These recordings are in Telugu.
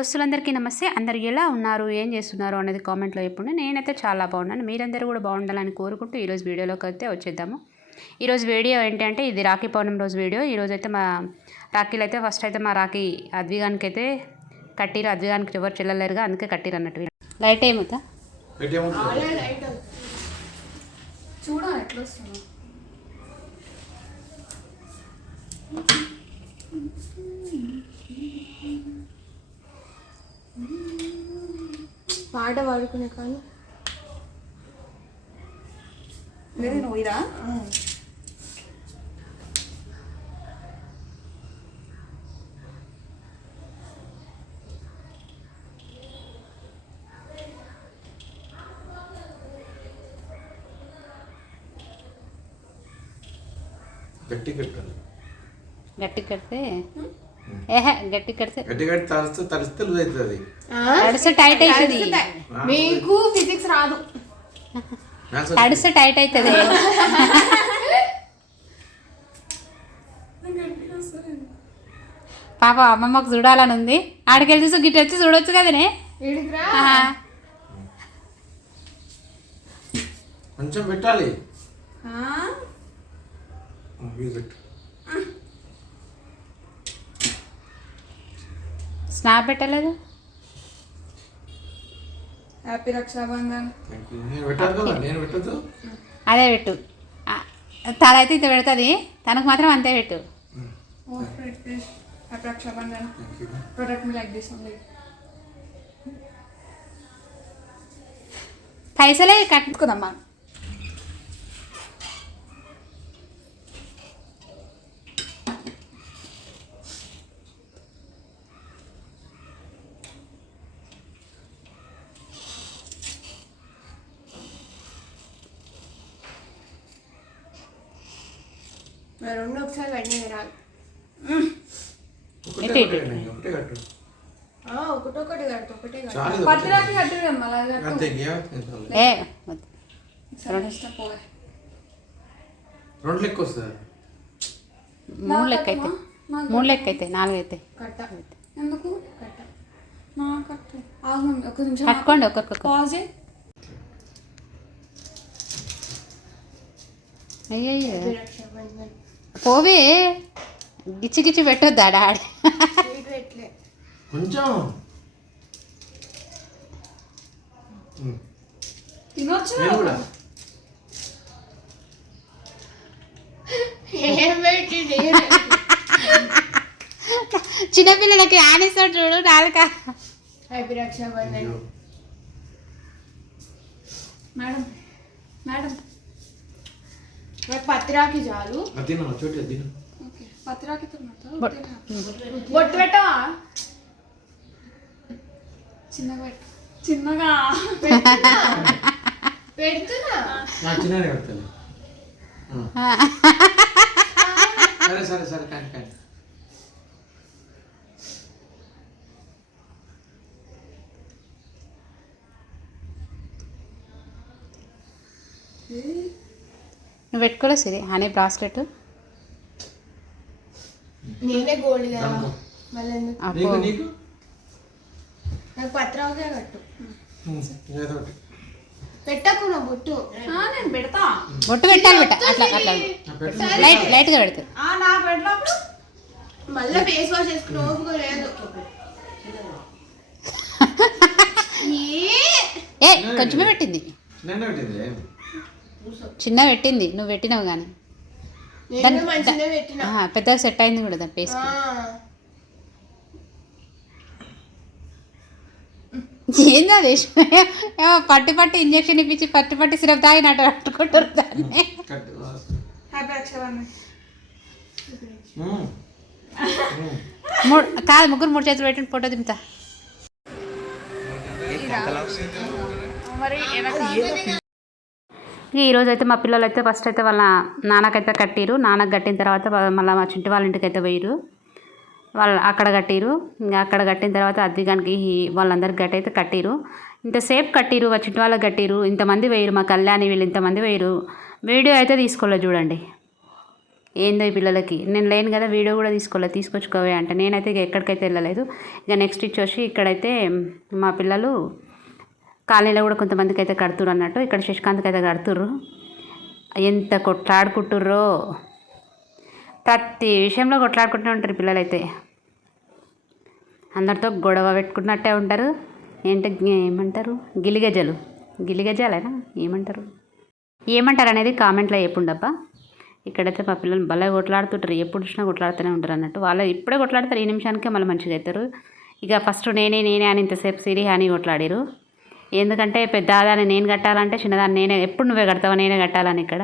దోస్తులందరికీ నమస్తే. అందరు ఎలా ఉన్నారు? ఏం చేస్తున్నారు? అనేది కామెంట్లో చెప్పండి. నేనైతే చాలా బాగున్నాను. మీరందరూ కూడా బాగుండాలని కోరుకుంటూ ఈరోజు వీడియోలోకి అయితే వచ్చేద్దాము. ఈరోజు వీడియో ఏంటంటే ఇది రాఖీ పౌర్ణమి రోజు వీడియో. ఈరోజు అయితే మా రాఖీలు అయితే ఫస్ట్ అయితే మా రాఖీ అద్విగానికి అయితే కట్టిరు. అద్విగానికి ఎవరు చెల్లలేరుగా అందుకే కట్టిరు అన్నట్టు. లైట్ ఏమవుతా చూడ ఎట్లా వస్తుందో. పాట పాడుకునే కానీ లేదు నువ్వు ఇదా గట్టి కట్టాలి గట్టి కడితే? ఏహే గట్టి కడితే. గట్టి కట్టి తలిస్తే తలిస్తే లూజ్ అవుతుంది. అది తడిస్తే టైట్ అవుతుంది. మీకు ఫిజిక్స్ రాదు. తడిస్తే టైట్ అవుతుంది. పాప అమ్మమ్మకు చూడాలని ఉంది. ఆడికెళ్ళి చూసి గిట్ట వచ్చి చూడొచ్చు కదనే. కొంచెం పెట్టాలి. పెట్టు. స్నాప్ పెట్టలేదు? హ్యాపీ రక్షాబంధన్. అదే పెట్టు. ఆ, తనైతే ఇంత పెడుతుంది. తనకు మాత్రం అంతే పెట్టు. హ్యాపీ రక్షాబంధన్. మీ లైక్ దిస్ ఓన్లీ పైసలే కట్ మరి రెండు ఒకసారి వెంటనే రాదు ఒకటే. ఒకటే కట్టు ఒకటొకటి కట్టు. ఒకటే కట్టు పత్తి ఒకటే. రాకి కట్టుదమ్మా అలాగే రెండు. లెక్క వస్తుంది. మూడు లెక్క అయితే మూడు లెక్క అయితే నాలుగు అయితే కట్ట. ఎందుకు ఒక్క నిమిషం కట్టుకోండి ఒక్కొక్క పాజ్ అయ్యయ్యో. రక్షాబంధన్ పోవే. గిచ్చి గిచ్చి పెట్టొద్దా డాడీ? కొంచెం. తినొచ్చు చిన్నపిల్లలకి ఆనేస్తాడు చూడు నాలుక. హ్యాపీ రక్షాబంధన్. అయ్యో. Madam madam. మరి పత్రాకి చాలు. అది తిను చోటు అది తిను ఓకే పత్తి రాకి బొట్. బొట్టు పెట్టవా? చిన్నగా చిన్నగా? పెడుతున్నా. కడతాను సరే సరే సరే కానీ కానీ. నువ్వు పెట్టుకోలే సిరి హనీ బ్రాస్లెట్ నేనే గోల్డ్ కదా. మళ్ళీ ఎందుకు నీకు కట్టు. పెట్టకు నా బొట్టు. ఆ, నేను పెడతా. బొట్టు పెట్టాలి పెట్ట అట్లా అట్లా. లైట్ లైట్గా పెడతారు ఆ, నా పెట్టినప్పుడు మళ్ళీ ఫేస్ వాష్ చేసుకుని ఓపిక లేదు. ఏ? ఏ కొంచెమే పెట్టింది. చిన్న పెట్టింది నువ్వు పెట్టినావు కానీ. పెద్దగా సెట్ అయింది కూడా దాని ఆ, ఏంది అది ఏమో పట్టి పట్టి ఇంజక్షన్ ఇప్పించి పట్టి పట్టి సిరప్ తాగినట్టు పట్టుకుంటారు దాన్ని. కాదు ముగ్గురు మూడు చేతులు పెట్టిన ఫోటో దింపుతా. మరి ఈరోజు అయితే మా పిల్లలు అయితే ఫస్ట్ అయితే వాళ్ళ నాన్నకైతే కట్టిరు. నాన్నకు కట్టిన తర్వాత మళ్ళీ మా చింటి వాళ్ళ ఇంటికి అయితే పోయిరు వాళ్ళు అక్కడ కట్టిరు ఇంకా అక్కడ కట్టిన తర్వాత అద్విగానికి వాళ్ళందరికి గట్టి అయితే కట్టిరు ఇంతసేపు కట్టిరు మా చింటి వాళ్ళకి కట్టిరు ఇంతమంది వేయరు మా కళ్యాణి వీళ్ళు ఇంతమంది వేయరు వీడియో అయితే తీసుకోలేదు చూడండి. ఏందో ఈ పిల్లలకి. నేను లేను కదా వీడియో కూడా తీసుకోలేదు తీసుకొచ్చుకోవే అంటే. నేనైతే ఇక ఎక్కడికైతే వెళ్ళలేదు. ఇక నెక్స్ట్ ఇచ్చి వచ్చి ఇక్కడైతే మా పిల్లలు కాలనీలో కూడా కొంతమందికి అయితే కడుతురు అన్నట్టు ఇక్కడ శశికాంత్కి అయితే కడుతుర్రు. ఎంత కొట్లాడుకుంటుర్రో. ప్రతి విషయంలో కొట్లాడుకుంటూ ఉంటారు పిల్లలైతే. అందరితో గొడవ పెట్టుకున్నట్టే ఉంటారు. ఏంటి ఏమంటారు? గిలిగజలు. గిలిగజాలేనా? ఏమంటారు? ఏమంటారు అనేది కామెంట్లో చెప్పుండబ్బా. ఇక్కడైతే మా పిల్లలు భలే కొట్లాడుతుంటారు. ఎప్పుడు చూసినా కొట్లాడుతూనే ఉంటారు అన్నట్టు. వాళ్ళు ఇప్పుడే కొట్లాడతారు ఈ నిమిషానికే మళ్ళీ మంచిగా అవుతారు. ఇక ఫస్ట్ నేనే నేనే అని ఇంతసేపు సిరి అని కొట్లాడారు ఎందుకంటే పెద్దదాన్ని నేను కట్టాలంటే చిన్నదాన్ని నేనే ఎప్పుడు నువ్వే కడతావా? నేనే కట్టాలని ఇక్కడ.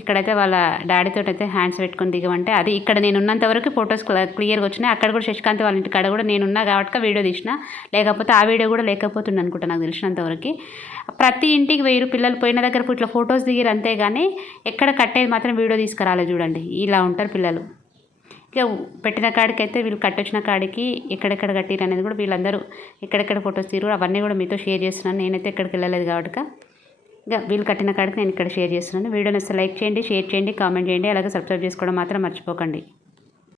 ఇక్కడైతే వాళ్ళ డాడీతో అయితే హ్యాండ్స్ పెట్టుకొని దిగమంటే అది ఇక్కడ నేను ఉన్నంత వరకు ఫొటోస్ క్లియర్గా వచ్చినాయి. అక్కడ కూడా శశికాంత్ వాళ్ళ ఇంటి కాడ కూడా నేను ఉన్నా కాబట్టి వీడియో తీసిన. లేకపోతే ఆ వీడియో కూడా లేకపోతుంది అనుకుంటా నాకు తెలిసినంత వరకు. ప్రతి ఇంటికి వెయ్యి పిల్లలు పోయిన దగ్గర ఇట్లా ఫొటోస్ దిగిరు కానీ ఎక్కడ కట్టేది మాత్రం వీడియో తీసుకురాలే చూడండి. ఇలా ఉంటారు పిల్లలు. ఇక పెట్టిన కాడికి అయితే వీళ్ళు కట్టొచ్చిన కాడికి ఎక్కడెక్కడ కట్టిరు అనేది కూడా వీళ్ళందరూ ఎక్కడెక్కడ ఫొటోస్ తీరు అవన్నీ కూడా మీతో షేర్ చేస్తున్నాను. నేనైతే ఎక్కడికి వెళ్ళలేదు కాబట్టి ఇక వీళ్ళు కట్టిన కాడికి నేను ఇక్కడ షేర్ చేస్తున్నాను. వీడియోని లైక్ చేయండి షేర్ చేయండి కామెంట్ చేయండి. అలాగే సబ్స్క్రైబ్ చేసుకోవడం మాత్రం మర్చిపోకండి.